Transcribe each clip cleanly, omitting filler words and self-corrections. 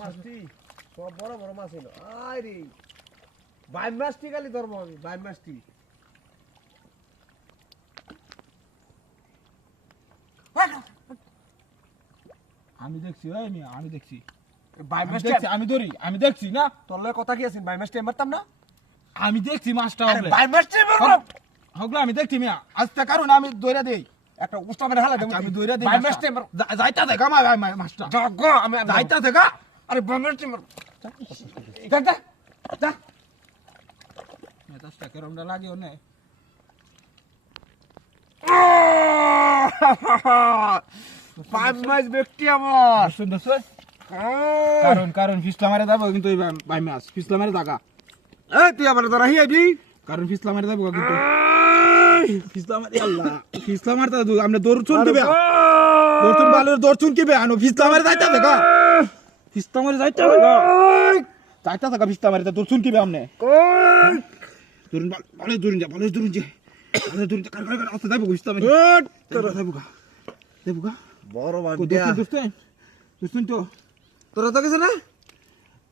মাছটি সব বড় বড় মাছ হলো আরে বাইম মাছটি খালি ধরবো আমি বাইম মাছটি আমি দেখছি ওই আমি দেখছি বাইম মাছটি আমি দেখছি না তোর লগে কথা কি আছে বাইম মাছটি মারতাম না আমি দেখছি মাছটা আরে হবে বাইম মাছটি মারব হগলা আমি দেখছি মিয়া আজকে কারণ আমি দইরা দেই একটা উস্তা মেরে হালা দেব আমি দইরা দেই বাইম মাছটি মার যাইতা দেখা মাছটা জাগো আমি যাইতা দেখা আরে বাইম মাছটি মার এখানটা যা মেজাজটা কেরমটা লাগে ওনে বাইম মাছ ব্যক্তি আমার সুন্দর কারণ কারণ ফিসলা মারে যাবো কিন্তু ভাই মাছ ফিসলা মারে থাকা এই তুই আমার ধরা হিয়াবি কারণ ফিসলা মারে যাবো কিন্তু ফিসলা মারে আল্লাহ ফিসলা মারতে আমরা দৌড় চুন কিবে দৌড় চুন বালের দৌড় চুন কিবে আনো ফিসলা মারে যাইতা দেখা ফিসলা মারে যাইতা দেখা যাইতা দেখা ফিসলা মারে দৌড় চুন কিবে আমনে দৌড়ুন বালে দৌড়ুন যা বালে দৌড়ুন যা বালে দৌড়ুন যা কার কার আসতে যাবো ফিসলা মারে তোরা যাবো গা বড় বান্ডিয়া দোস্ত তো তোরা তো গেছে না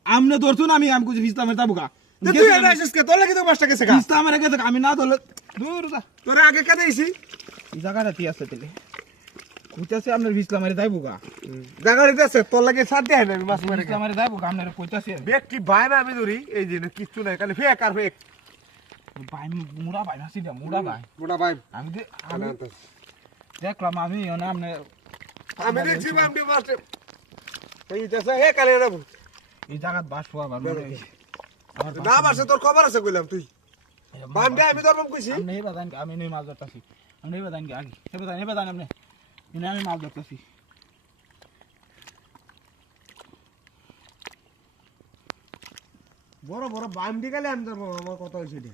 আমনে দৌড়ছুন আমি কুছ ফিসলা মারে যাবো গা তুই এনে আসিস কে তোর লাগি তো মাছটা গেছে গা ফিসলা মারে গেছে আমি না ধরলে দূর যা তোরা আগে কাদে আইছি এই জায়গাটা কি আছে তেলে কইতাছে আপনার ফিসলা মারে যাইবো গা জাগাড়িতে আছে তোর লাগি সাথ দেয় না মাছ মারে ফিসলা মারে যাইবো গা আপনার কইতাছে ব্যক্তি ভাই না আমি ধরি এই যে কিছু নাই খালি ফেক আর ফেক ভাই মুড়া ভাই না সিধা মুড়া ভাই মোটা ভাই আমি দেখলাম আমি না আপনি আমি দেখছি বামডি মাছ এই দেশে হে কালে না এই জায়গাত বাস হওয়া ভালো না মাছে তোর খবর আছে কইলাম তুই বামডি আমি ধরবাম কইছি আমি নেই বাদান আমি নেই মাছ ধরতাছি আমি নেই বাদান আগে হে বাদান আপনি ইনা আমি মাছ ধরতাছি বড় বড় বামডি কালে আমি ধরবো আমার কথা হইছে রে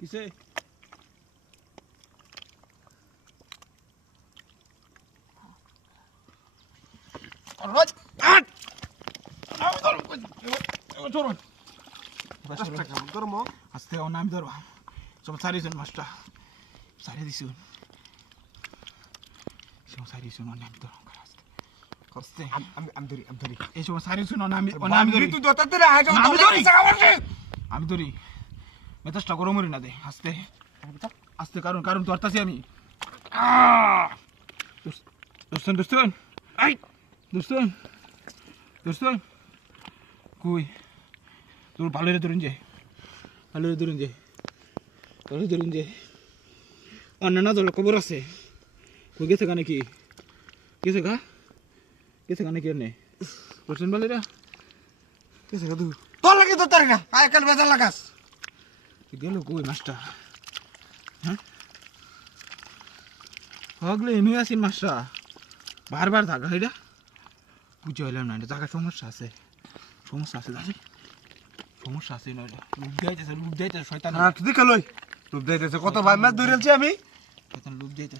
কিসে অলরাইট আট আমি ধরব চলুন ধরমো আস্তে ও নাম ধরবা সব সারিছেন মাছটা সারি দিছুন সব সারিছেন ও নাম ধরো আস্তে আমি ধরি এই সব সারিছেন ও নাম ধরি তুই দতাতে রে আগে আমি ধরি মেজাজটা গরম হরি না দে আস্তে আস্তে কারণ ধরতাছি আমি দোস্তেন আই দোস্তেন কই তোর ভালো রে ধরুন যে অন্য দল খবর আছে কই গেছে কানে কি গেছে কানে কি নে দোস্তেন ভালো রে কেসে গদু তোর লাগি তো তারি না আই কাল বেজার লাগাস গেল কই মাছটা হ্যাঁ হগলে এমনি আসিন মাছটা বারবার থাকা এটা বুঝে হইলাম না এটা জায়গা সমস্যা আছে দাদি সমস্যা আছে না লুপ দিয়েছে শয়তান হ্যাঁ তুই কালই লুপ দিতেছে কত ভাই মাছ ধরেছি আমি শয়তান লুপ দিয়েছে